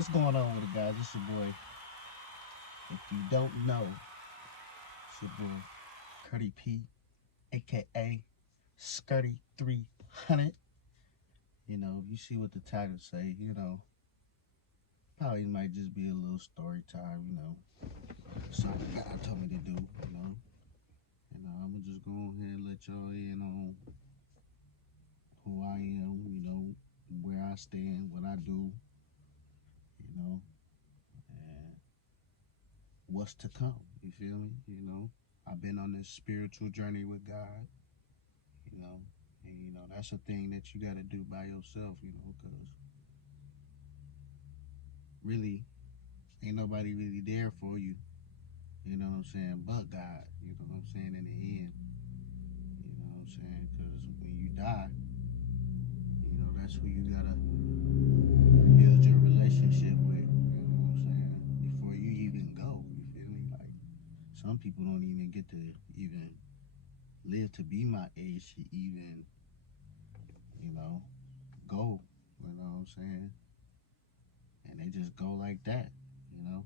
What's going on with it, guys? It's your boy. If you don't know, it's your boy, Curdy P, aka Skirty 300. You see what the title say, probably might just be a little story time, something God told me to do, I'm gonna just go ahead and let y'all in on who I am, where I stand, what I do, and what's to come. You feel me? I've been on this spiritual journey with God, you know, and that's a thing that you got to do by yourself, because really ain't nobody really there for you, you know what I'm saying, but God, you know what I'm saying, in the end, you know what I'm saying, because when you die, that's who you got to build your relationship with, you know what I'm saying, before you even go, you feel me, like, some people don't even get to even live to be my age to even, you know, go, you know what I'm saying, and they just go like that, you know,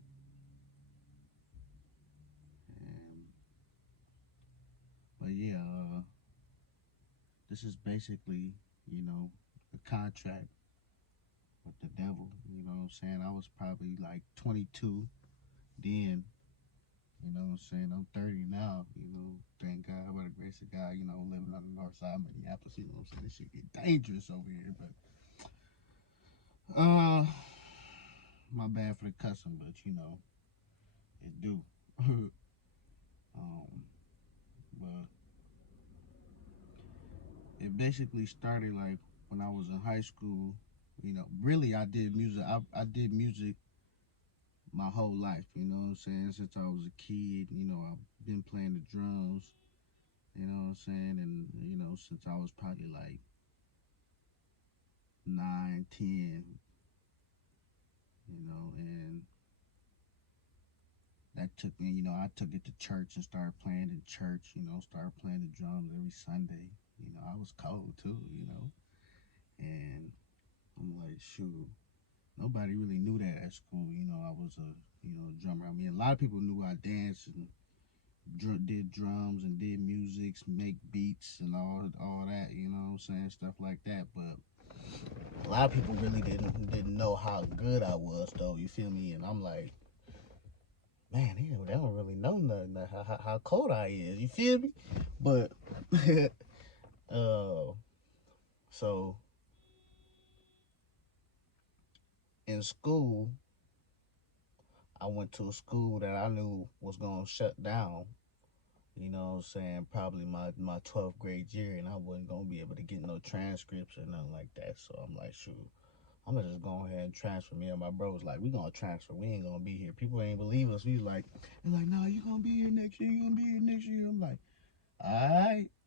and, but yeah, this is basically, a contract with the devil. You know what I'm saying? I was probably like 22 then. You know what I'm saying? I'm 30 now. Thank God, by the grace of God, living on the north side of Minneapolis. You know what I'm saying? This shit get dangerous over here. But, my bad for the cussing, but, it do. um, but it basically started like when I was in high school. Really, I did music. I did music my whole life, you know what I'm saying? Since I was a kid, I've been playing the drums, you know what I'm saying? And, since I was probably like 9, 10, and that took me, I took it to church and started playing in church, started playing the drums every Sunday. I was cold too, and I'm like, shoot, nobody really knew that at school, I was a, drummer. I mean, a lot of people knew I danced and did drums and did music, make beats and all that, you know what I'm saying, stuff like that. But a lot of people really didn't know how good I was, though. You feel me? And I'm like, man, they don't really know nothing how cold I is. You feel me? But so in school, I went to a school that I knew was gonna shut down. You know what I'm saying? Probably my 12th grade year, and I wasn't going to be able to get no transcripts or nothing like that. So I'm like, shoot, I'm going to just go ahead and transfer. Me and my bro was like, we going to transfer. We ain't going to be here. People ain't believe us. We was like, they're like, nah, you going to be here next year. You going to be here next year. I'm like,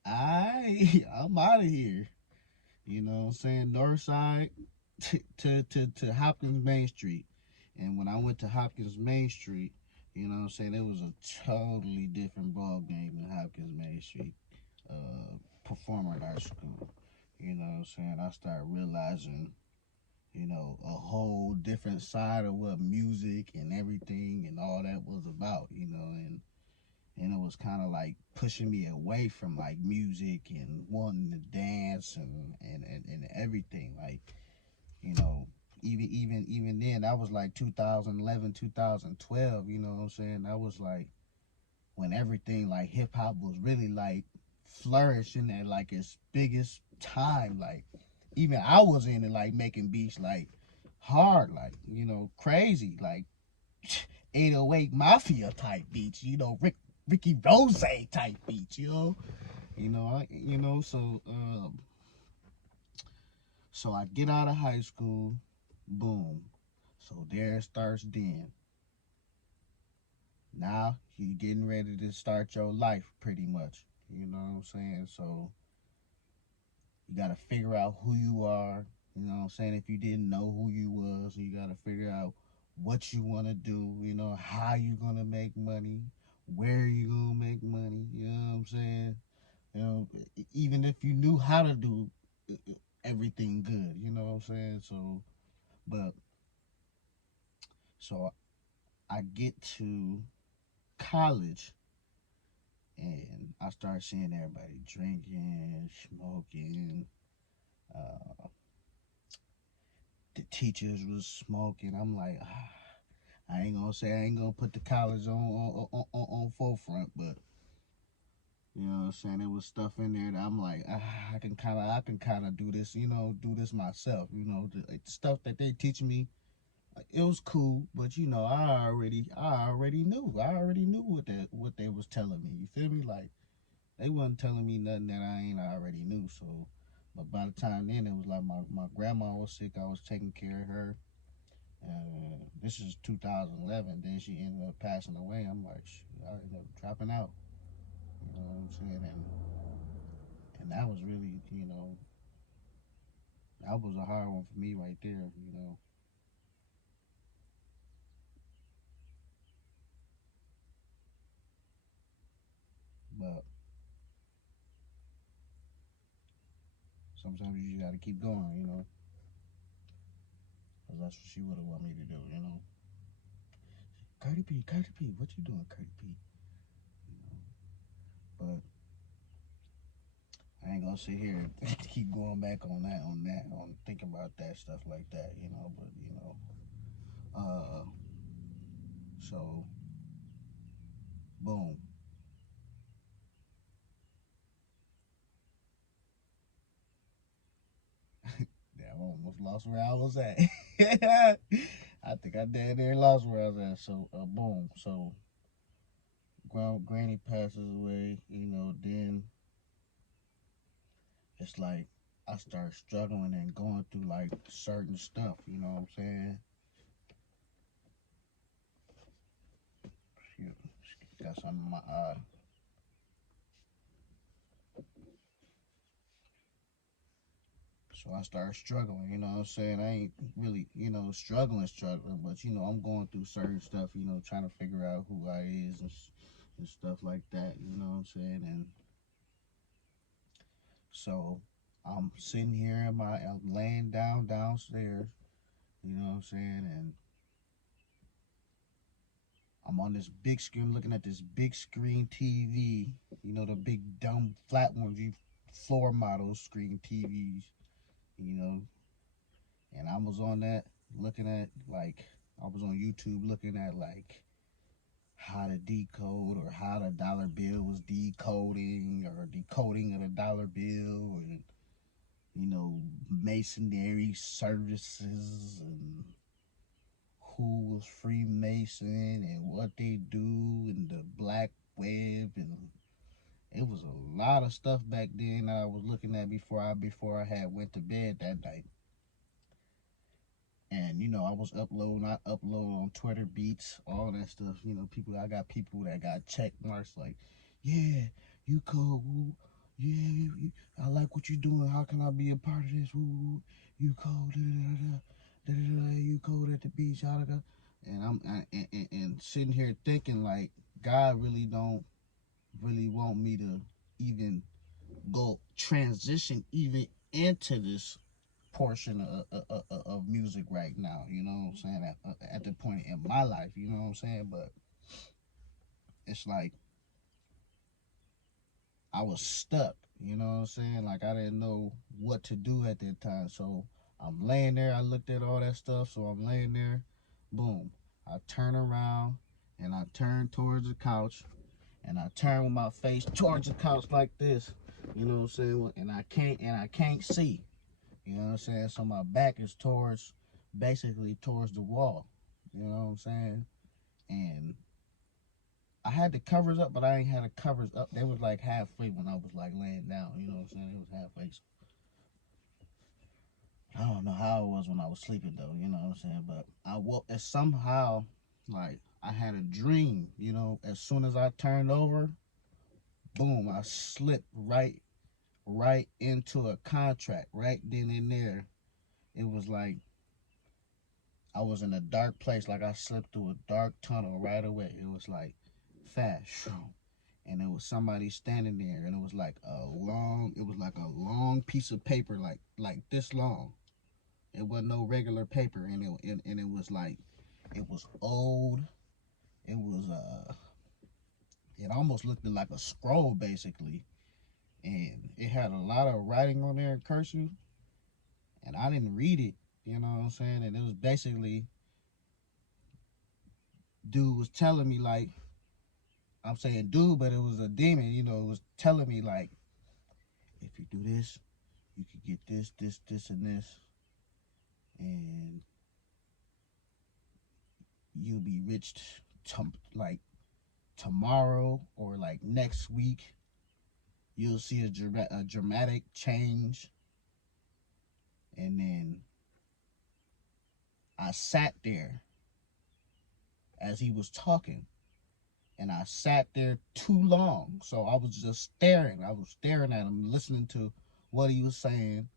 I'm out of here. You know what I'm saying? North side to Hopkins Main Street. And when I went to Hopkins Main Street, you know what I'm saying, it was a totally different ball game than Hopkins Main Street performing art school. You know what I'm saying? I started realizing, a whole different side of what music and everything and all that was about, and it was kind of like pushing me away from like music and wanting to dance and everything, like, you know even then, that was like 2011, 2012, you know what I'm saying, that was like when everything like hip-hop was really like flourishing at like its biggest time. Like, even I was in it, like making beats like hard, like, crazy, like 808 Mafia type beats, Ricky Rose type beats, so I get out of high school, boom. So there it starts then. Now you getting ready to start your life pretty much. You know what I'm saying? So you gotta figure out who you are. You know what I'm saying? If you didn't know who you was, you gotta figure out what you wanna do, how you gonna make money, where you gonna make money, you know what I'm saying? Even if you knew how to do everything good, you know what I'm saying? So, but So I get to college and I start seeing everybody drinking, smoking. Uh, the teachers was smoking. I'm like, I ain't gonna say I ain't gonna put the college on forefront, but you know what I'm saying? There was stuff in there that I'm like, I can kind of do this, do this myself. The stuff that they teach me, it was cool, but I already knew. I already knew what they was telling me. You feel me? Like they wasn't telling me nothing that I ain't already knew. So, but by the time then, it was like my grandma was sick. I was taking care of her. This is 2011. Then she ended up passing away. I'm like, I ended up dropping out. You know what I'm saying? And that was really, that was a hard one for me right there. But sometimes you just got to keep going. Because that's what she would have wanted me to do. Cardi P, what you doing, Cardi P? But I ain't gonna sit here and keep going back on thinking about that stuff like that. But uh, so boom. Damn, I almost lost where I was at. I think I damn near lost where I was at. So boom. So Granny passes away. Then it's like I start struggling and going through like certain stuff. You know what I'm saying? Shoot, got something in my eye. So I started struggling, you know what I'm saying? I ain't really, struggling, but I'm going through certain stuff, trying to figure out who I is and stuff like that, you know what I'm saying? And so I'm sitting here I'm laying downstairs, you know what I'm saying? And I'm on this big screen looking at this big screen TV, the big dumb flat ones, you floor model screen TVs, you know, and I was on that looking at like I was on YouTube looking at like how to decode or how the dollar bill was decoding or decoding of the dollar bill and masonry services and who was Freemason and what they do and the black web and it was a lot of stuff back then that I was looking at before I had went to bed that night. And I was I upload on Twitter beats, all that stuff. I got people that got check marks like, yeah, you cold, woo. Yeah, I like what you're doing. How can I be a part of this? Woo, you cold, you cold at the beach, and and sitting here thinking like God really don't really want me to even go transition even into this portion of music right now. You know what I'm saying? At the point in my life, you know what I'm saying? But it's like I was stuck. You know what I'm saying? Like I didn't know what to do at that time. So I'm laying there. I looked at all that stuff. So I'm laying there. Boom. I turn around and I turn towards the couch and I turn with my face towards the couch like this. You know what I'm saying? And I can't see. You know what I'm saying? So my back is basically towards the wall. You know what I'm saying? And I had the covers up, but I ain't had the covers up. They was like halfway when I was like laying down. You know what I'm saying? It was halfway. So I don't know how it was when I was sleeping though. You know what I'm saying? But I woke and somehow like I had a dream. As soon as I turned over, boom, I slipped right into a contract right then and there. It was like I was in a dark place, like I slipped through a dark tunnel right away. It was like fast, and there was somebody standing there, and it was like a long piece of paper, like this long. It wasn't no regular paper, and it was like It was old. It was it almost looked like a scroll basically, and it had a lot of writing on there in cursive, and I didn't read it. You know what I'm saying? And it was basically, dude was telling me like, I'm saying dude, but it was a demon. You know, it was telling me like, if you do this, you could get this, this, this, and this, and you'll be rich like tomorrow or like next week. You'll see a dramatic change. And then I sat there as he was talking, and I sat there too long. So I was just staring. I was staring at him, listening to what he was saying,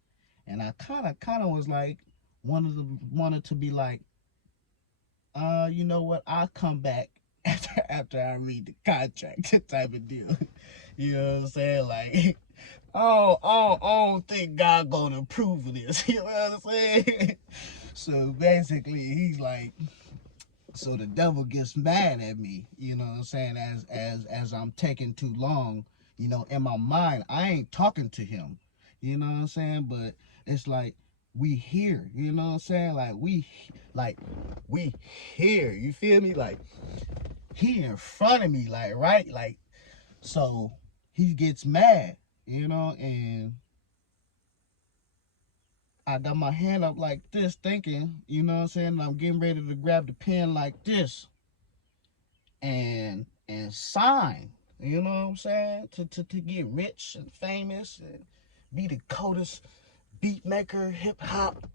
and I kind of was like, wanted to be like, you know what? I'll come back after I read the contract type of deal. You know what I'm saying? Like, I don't think God gonna approve of this. You know what I'm saying? So basically, he's like, so the devil gets mad at me. You know what I'm saying? As I'm taking too long. You know, in my mind, I ain't talking to him. You know what I'm saying? But it's like we hear. You know what I'm saying? Like we hear. You feel me? Like he in front of me. Like right. Like so he gets mad. You know, and I got my hand up like this, thinking, you know what I'm saying? I'm getting ready to grab the pen like this and sign, you know what I'm saying? To get rich and famous and be the coldest beat maker, hip hop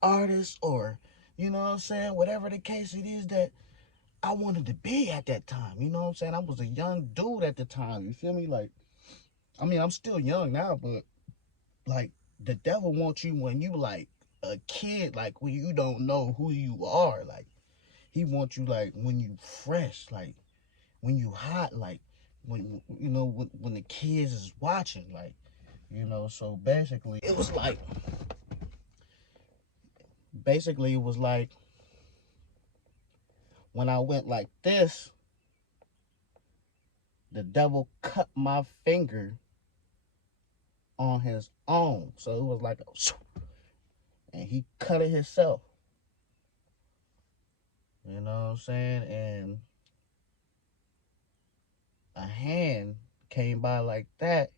artist, or you know what I'm saying? Whatever the case it is that I wanted to be at that time, you know what I'm saying? I was a young dude at the time, you feel me? Like, I mean, I'm still young now, but like the devil wants you when you like a kid, like when you don't know who you are. Like he wants you like when you fresh, like when you hot, like when you know when the kids is watching, like you know. So basically it was like when I went like this, the devil cut my finger on his own. So it was like and he cut it himself. You know what I'm saying? And a hand came by like that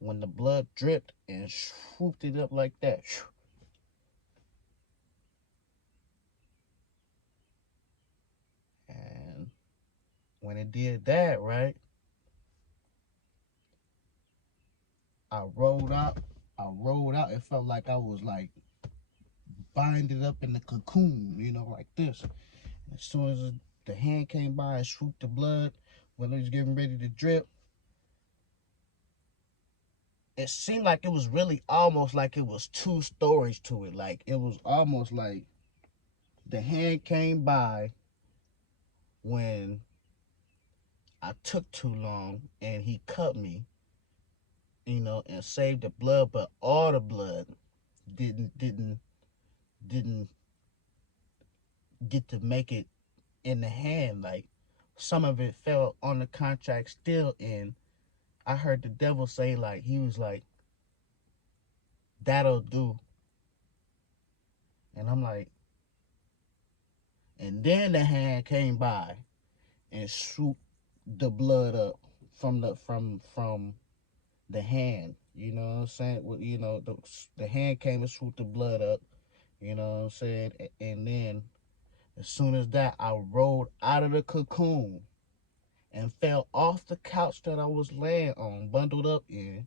when the blood dripped and swooped it up like that. And when it did that, right, I rolled out. I rolled out. It felt like I was like binded up in the cocoon, you know, like this. As soon as the hand came by and swooped the blood when it was getting ready to drip, it seemed like it was really almost like it was two stories to it. Like it was almost like the hand came by when I took too long and he cut me, you know, and saved the blood, but all the blood didn't get to make it in the hand. Like some of it fell on the contract still, and I heard the devil say like he was like, that'll do. And I'm like, and then the hand came by and swooped the blood up from the hand. You know what I'm saying? Well, you know, the hand came and swooped the blood up. You know what I'm saying? And then as soon as that, I rolled out of the cocoon and fell off the couch that I was laying on, bundled up in,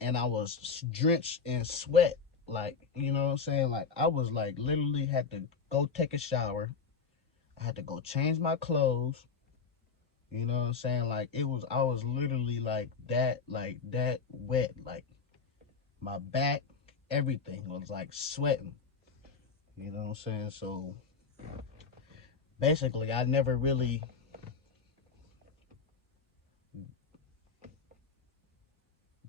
and I was drenched in sweat. Like, you know what I'm saying? Like, I was like literally had to go take a shower. I had to go change my clothes. You know what I'm saying? Like, I was literally like that wet. Like, my back, everything was like sweating. You know what I'm saying? So, basically, I never really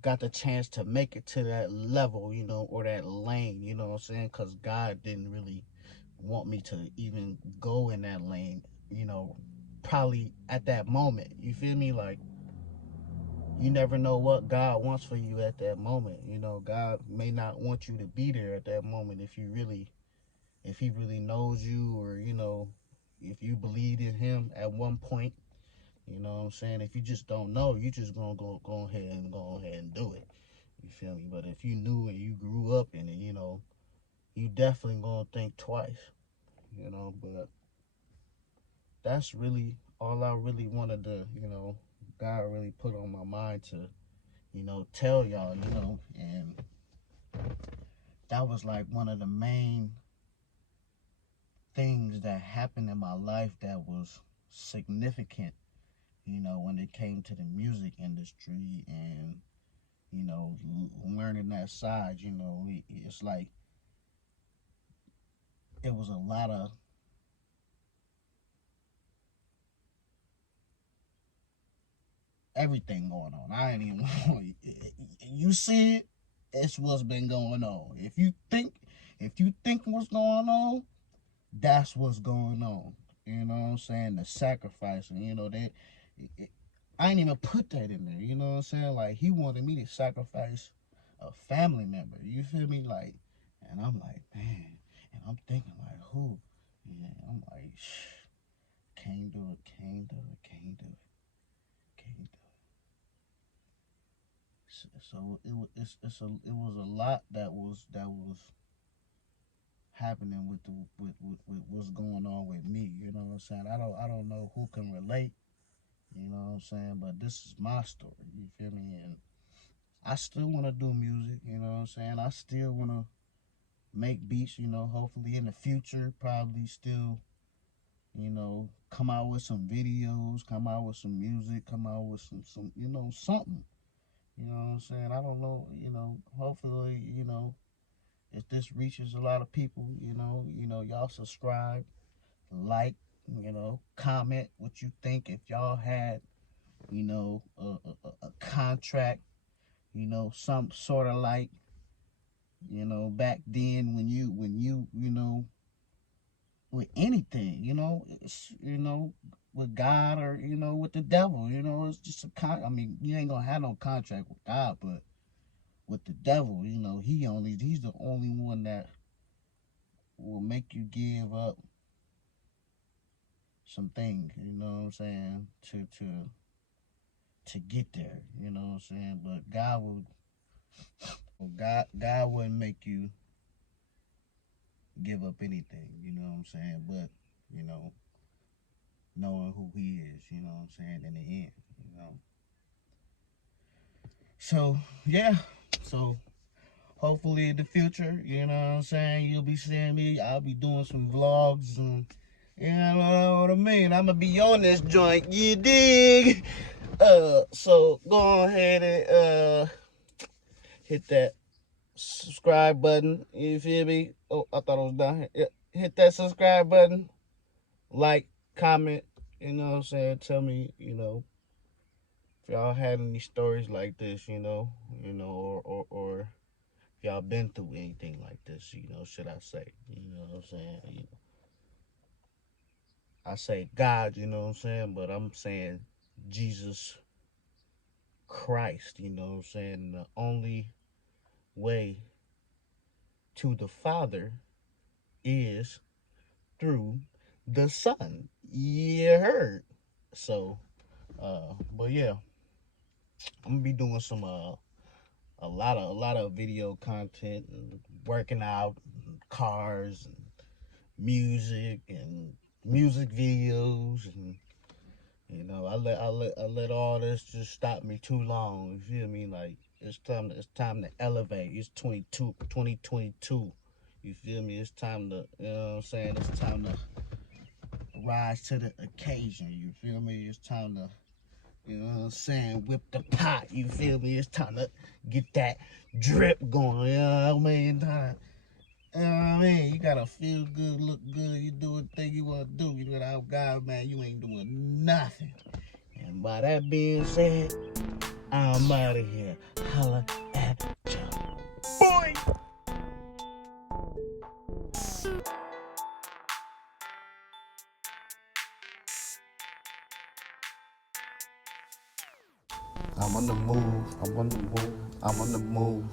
got the chance to make it to that level, you know, or that lane, you know what I'm saying? Because God didn't really want me to even go in that lane, you know, probably at that moment. You feel me? Like, you never know what God wants for you at that moment. You know, God may not want you to be there at that moment if he really knows you, or, you know, if you believed in him at one point. You know what I'm saying? If you just don't know, you just gonna go ahead and do it. You feel me? But if you knew and you grew up in it, you know, you definitely gonna think twice. You know, but that's really all I really wanted to, you know, God really put on my mind to, you know, tell y'all, you know, and that was like one of the main things that happened in my life that was significant, you know, when it came to the music industry, and, you know, learning that side. You know, it's like it was a lot of everything going on. I ain't even you see it, it's what's been going on. If you think what's going on, that's what's going on. You know what I'm saying? The sacrifice, and, you know, that I ain't even put that in there. You know what I'm saying? Like, he wanted me to sacrifice a family member. You feel me? Like, and I'm like, man, and I'm thinking like, who? And I'm like, can't do it, can't do it, can't do it, can't do it. So it was a lot that was happening with what's going on with me. You know what I'm saying? I don't know who can relate. You know what I'm saying? But this is my story. You feel me? And I still want to do music. You know what I'm saying? I still want to make beats. You know, hopefully in the future, probably still, you know, come out with some videos, come out with some music, come out with some you know, something. You know what I'm saying? I don't know. You know, hopefully, you know, if this reaches a lot of people, you know, y'all subscribe, like, you know, comment what you think. If y'all had, you know, a contract, you know, some sort of like, you know, back then you know, with anything, you know, you know, with God, or, you know, with the devil, you know, it's just I mean, you ain't gonna have no contract with God, but with the devil, you know, he's the only one that will make you give up some things, you know what I'm saying, to get there, you know what I'm saying. But God wouldn't make you give up anything, you know what I'm saying. But, you know, knowing who he is, you know what I'm saying, in the end, you know. So yeah, so hopefully in the future, you know what I'm saying, you'll be seeing me. I'll be doing some vlogs, and, you know what I mean, I'm gonna be on this joint, you dig? So go ahead and hit that subscribe button. You feel me? Oh, I thought it was down here. Yeah. Hit that subscribe button. Like, comment. You know what I'm saying? Tell me, you know, if y'all had any stories like this, you know, or if y'all been through anything like this, you know, should I say? You know what I'm saying? You know, I say God, you know what I'm saying, but I'm saying Jesus Christ, you know what I'm saying? The only way to the Father is through the Son. You heard. So, but yeah, I'm gonna be doing some a lot of video content, and working out, and cars, and music videos, and, you know, I let all this just stop me too long. You feel me? Like, it's time to elevate. It's 2022. You feel me? It's time to, you know what I'm saying? It's time to rise to the occasion. You feel me? It's time to, you know what I'm saying, whip the pot. You feel me? It's time to get that drip going. You know what I mean? You know what I mean? You gotta feel good, look good. You do the thing you wanna do. Without God, man, you ain't doing nothing. And by that being said, I'm out of here. Holla at ya. Boy! I'm on the move. I'm on the move. I'm on the move.